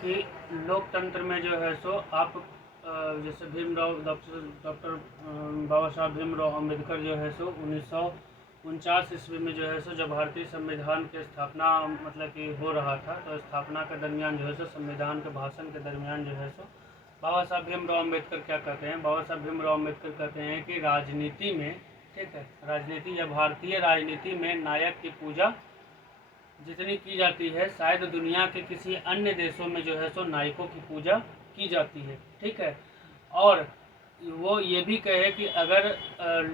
कि लोकतंत्र में जो है सो आप जैसे डॉक्टर बाबा साहब भीमराव अम्बेडकर जो है सो 1949 ईस्वी में जो है सो जब भारतीय संविधान की स्थापना मतलब कि हो रहा था, तो स्थापना के दरमियान जो है सो संविधान के भाषण के दरमियान जो है सो बाबा साहब भीमराव अम्बेडकर क्या कहते हैं, बाबा साहब भीमराव अम्बेडकर कहते हैं कि राजनीति में, ठीक है, राजनीति या भारतीय राजनीति में नायक की पूजा जितनी की जाती है शायद दुनिया के किसी अन्य देशों में जो है सो नायकों की पूजा की जाती है, ठीक है। और वो ये भी कहे कि अगर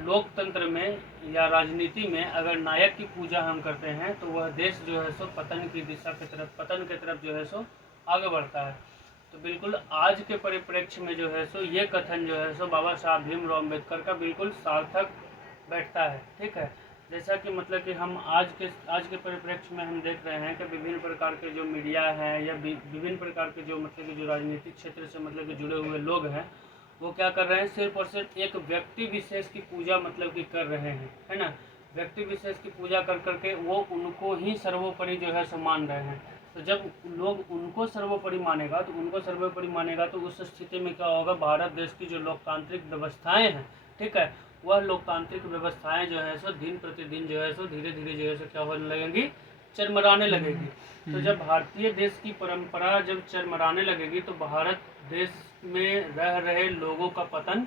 लोकतंत्र में या राजनीति में अगर नायक की पूजा हम करते हैं तो वह देश जो है सो पतन की दिशा की तरफ, पतन की तरफ जो है सो आगे बढ़ता है। तो बिल्कुल आज के परिप्रेक्ष्य में जो है सो ये कथन जो है सो बाबा साहब भीमराव अम्बेडकर का बिल्कुल सार्थक बैठता है, ठीक है। जैसा कि मतलब कि हम आज के परिप्रेक्ष्य में हम देख रहे हैं कि विभिन्न प्रकार के जो मीडिया है या विभिन्न प्रकार के जो मतलब कि जो राजनीतिक क्षेत्र से मतलब कि जुड़े हुए लोग हैं, वो क्या कर रहे हैं, सिर्फ और सिर्फ एक व्यक्ति विशेष की पूजा मतलब कि कर रहे हैं, है ना। व्यक्ति विशेष की पूजा कर करके वो उनको ही सर्वोपरि जो है सो मान रहे हैं। तो जब लोग उनको सर्वोपरि मानेगा तो उस स्थिति में क्या होगा, भारत देश की जो लोकतांत्रिक व्यवस्थाएं हैं, ठीक है, वह लोकतांत्रिक व्यवस्थाएं जो है सो दिन प्रतिदिन जो है सो धीरे धीरे जो है सो क्या होने लगेंगी, चरमराने लगेगी। तो जब भारतीय देश की परंपरा जब चरमराने लगेगी तो भारत देश में रह रहे लोगों का पतन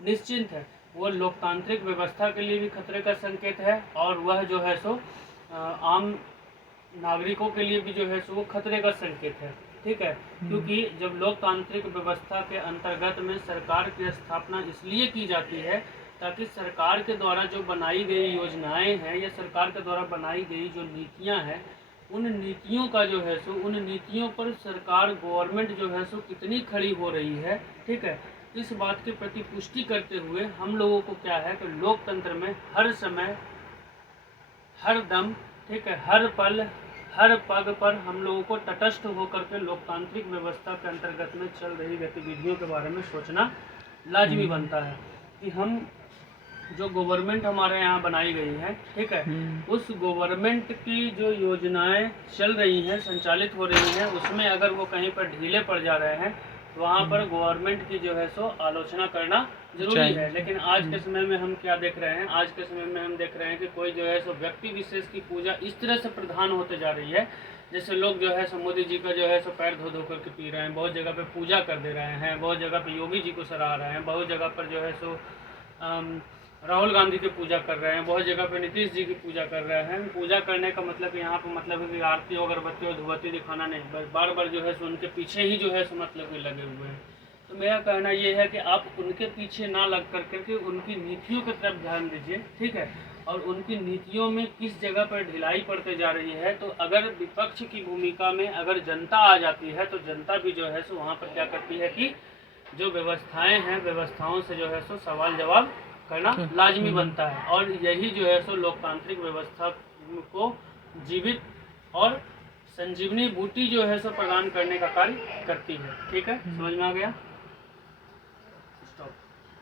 निश्चिंत है। वो लोकतांत्रिक व्यवस्था के लिए भी खतरे का संकेत है और वह जो है सो आम नागरिकों के लिए भी जो है सो वो खतरे का संकेत है, ठीक है। क्योंकि जब लोकतांत्रिक व्यवस्था के अंतर्गत में सरकार की स्थापना इसलिए की जाती है ताकि सरकार के द्वारा जो बनाई गई योजनाएं हैं या सरकार के द्वारा बनाई गई जो नीतियां हैं, उन नीतियों का जो है सो उन नीतियों पर सरकार गवर्नमेंट जो है सो कितनी खड़ी हो रही है, ठीक है। इस बात की प्रति पुष्टि करते हुए हम लोगों को क्या है कि लोकतंत्र में हर समय, हर दम, ठीक है, हर पल, हर पग पर हम लोगों को तटस्थ होकर के लोकतांत्रिक व्यवस्था के अंतर्गत में चल रही गतिविधियों के बारे में सोचना लाजमी बनता है कि हम जो गवर्नमेंट हमारे यहाँ बनाई गई है, ठीक है, उस गवर्नमेंट की जो योजनाएं चल रही हैं, संचालित हो रही हैं, उसमें अगर वो कहीं पर ढीले पड़ जा रहे हैं तो वहाँ पर गवर्नमेंट की जो है सो आलोचना करना जरूरी है। लेकिन आज के समय में हम क्या देख रहे हैं, आज के समय में हम देख रहे हैं कि कोई जो है सो व्यक्ति विशेष की पूजा इस तरह से प्रधान होते जा रही है, जैसे लोग जो है सो मोदी जी का जो है सो पैर धो धो करके पी रहे हैं, बहुत जगह पे पूजा कर दे रहे हैं, बहुत जगह पे योगी जी को सराह रहे हैं, बहुत जगह पर जो है सो राहुल गांधी की पूजा कर रहे हैं, बहुत जगह पे नीतीश जी की पूजा कर रहे हैं। पूजा करने का मतलब यहाँ पे मतलब है कि आरती अगरबत्ती और धूपबत्ती दिखाना नहीं, बस बार बार जो है सो उनके पीछे ही जो है सो मतलब कि लगे हुए हैं। तो मेरा कहना ये है कि आप उनके पीछे ना लग करके उनकी नीतियों की तरफ ध्यान दीजिए, ठीक है, और उनकी नीतियों में किस जगह पर ढिलाई पड़ते जा रही है। तो अगर विपक्ष की भूमिका में अगर जनता आ जाती है तो जनता भी जो है सो वहाँ पर क्या करती है कि जो व्यवस्थाएं हैं, व्यवस्थाओं से जो है सो सवाल जवाब करना लाजमी बनता है, और यही जो है सो लोकतांत्रिक व्यवस्था को जीवित और संजीवनी बूटी जो है सो प्रदान करने का कार्य करती है। ठीक है, समझ में आ गया।